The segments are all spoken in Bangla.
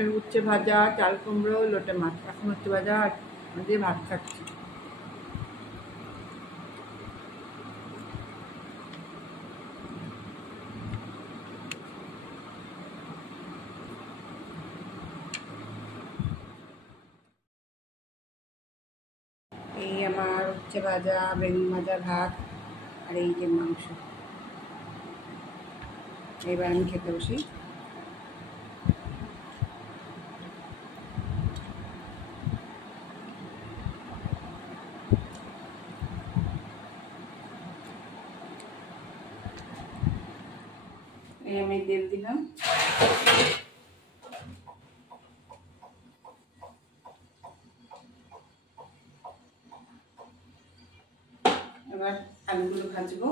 এই উচ্ছে ভাজা, চাল কুমড়ো, লোটে মাছ। এখন উচ্ছে ভাজা দিয়ে ভাত খাচ্ছি। এই আমার উচ্ছে ভাজা, বেগুন ভাজা, ভাত আর এই যে মাংস। এবার আমি খেতে বসি। এই আমি তেল দিলাম। এবার আলুগুলো ভাজবো।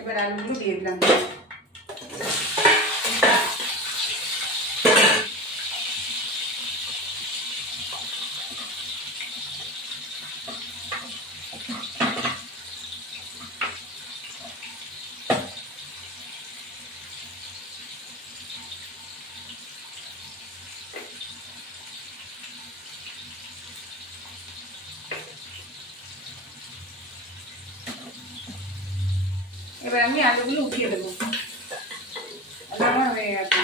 এবার আলুগুলো দিয়ে দিলাম। এবার আমি আলুগুলো উঠিয়ে দেবো। আমার হয়ে গেছে।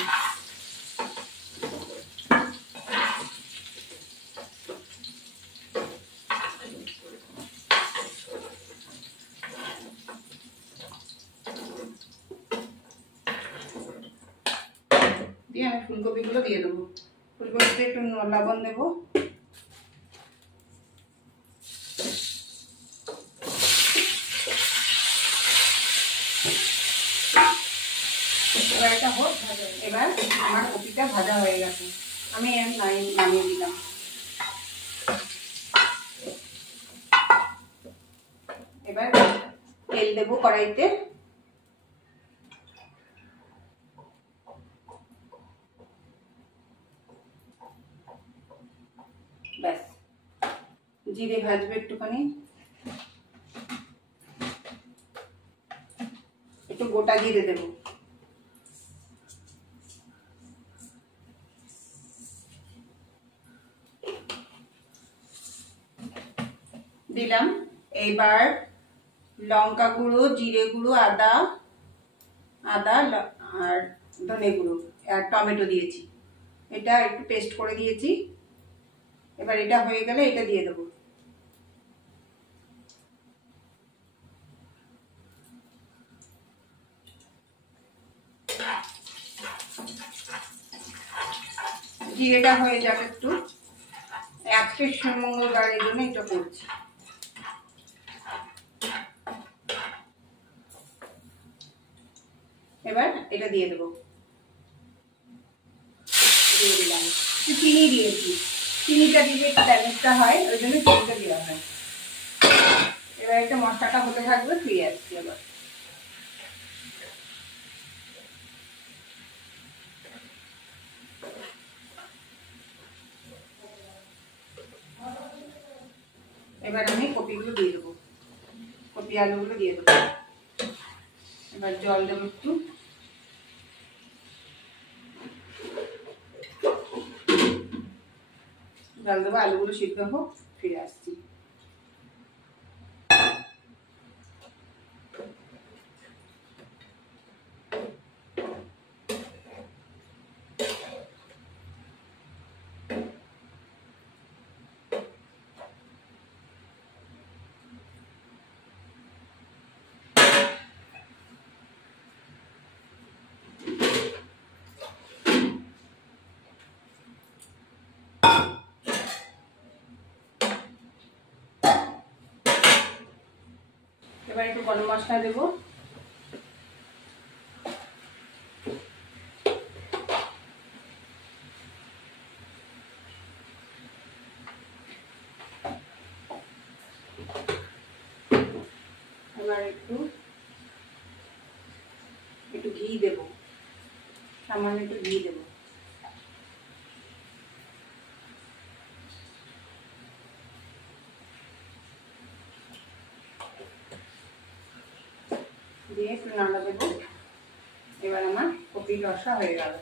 দিয়ে আমি ফুলকপিগুলো দিয়ে দেবো। ফুলকপিতে একটু লবণ দেবো। এবার এটা হোক। এবার আমার কপিটা ভাজা হয়ে গেছে, আমি নামিয়ে দিলাম। এবার তেল দেবো কড়াইতে। ব্যাস, জিরে ভাজবে একটুখানি, একটু গোটা জিরে দেবো। দিলাম। এইবার লঙ্কা গুঁড়ো, জিরে গুঁড়ো, আদা আর ধনে গুঁড়ো আর টমেটো দিয়েছি। এটা একটু পেস্ট করে দিয়েছি। এবার এটা হয়ে গেলে এটা দিয়ে দেবো। জিরেটা হয়ে যাবে একটু, আজকে মঙ্গলবারের জন্য এটা করছি। এবার এটা দিয়ে দেবো। দিয়ে দিলাম। চিনি দিয়েছি, চিনিটা দিলে একটু ব্যালেন্সটা হয়, ওই জন্য চিনিটা দেওয়া হয়। এবার একটা মশলাটা হতে থাকবে, ফিরে আসছি আবার। এবার আমি কপিগুলো দিয়ে দেবো, কপি আলুগুলো দিয়ে দেবো। এবার জল দেবো একটু। জল দেবো, আলুগুলো সিদ্ধ হোক, ফিরে আসছি। এবার একটু গরম মশলা দেবো। এবার একটু ঘি দেবো। সামান্য একটু ঘি দেবো। দিয়ে একটু নাড়া দেবো। এবার আমার কপির রসা হয়ে গেল।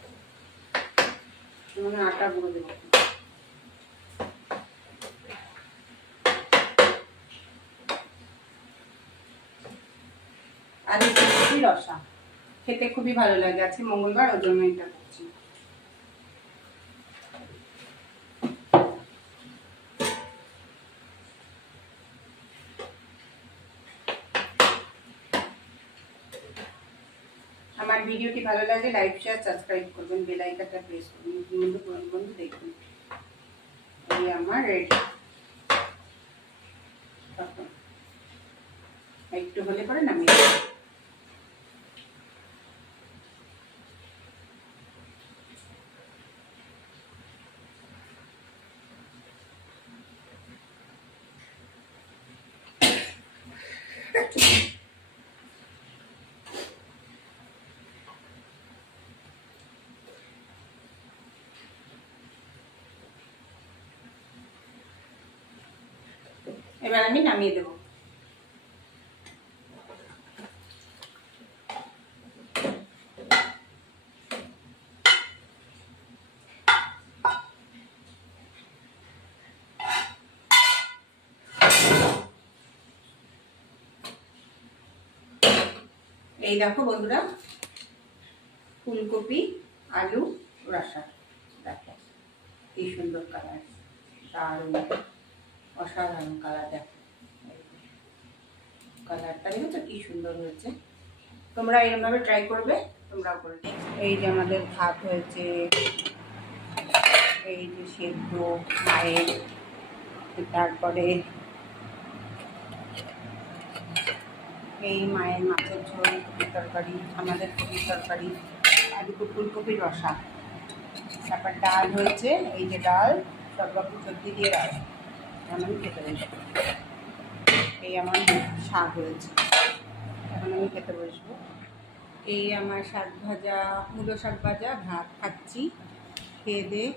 আটা গুঁড়ো দেবো। আর কপি রসা খেতে খুবই ভালো লাগে। আজকে মঙ্গলবার, ওর জন্য এটা করছি। আমার ভিডিওটি ভালো লাগে লাইক শেয়ার সাবস্ক্রাইব করবেন, বেল আইকনটা প্রেস করবেন, বন্ধু পুরনো বন্ধু দেখবেন। এই আমার রেডি। একটু হলে পরে নামিয়ে দেব। এবার আমি নামিয়ে দেব। এই দেখো বন্ধুরা, ফুলকপি আলু রসা। দেখো কি সুন্দর কালার, দারুণ অসাধারণ কালার। দেখো কালারটা দেখো কি সুন্দর হয়েছে। তোমরা এরকমভাবে ট্রাই করবে, তোমরাও করবে। এই যে আমাদের ভাত হয়েছে, এই যে সেদ্ধ মায়ের, তারপরে এই মায়ের মাছের ঝোল, কপির তরকারি, আমাদের কপির তরকারি, আর ফুলকপির রসা। তারপর ডাল হয়েছে, এই যে ডাল সব রকম সবজি দিয়ে ডাল, এখন আমি খেতে বসবো। এই আমার শাক হয়েছে, এখন আমি খেতে বসবো। এই আমার শাক ভাজা, মূলো শাক ভাজা, ভাত খাচ্ছি। খেয়ে দিয়ে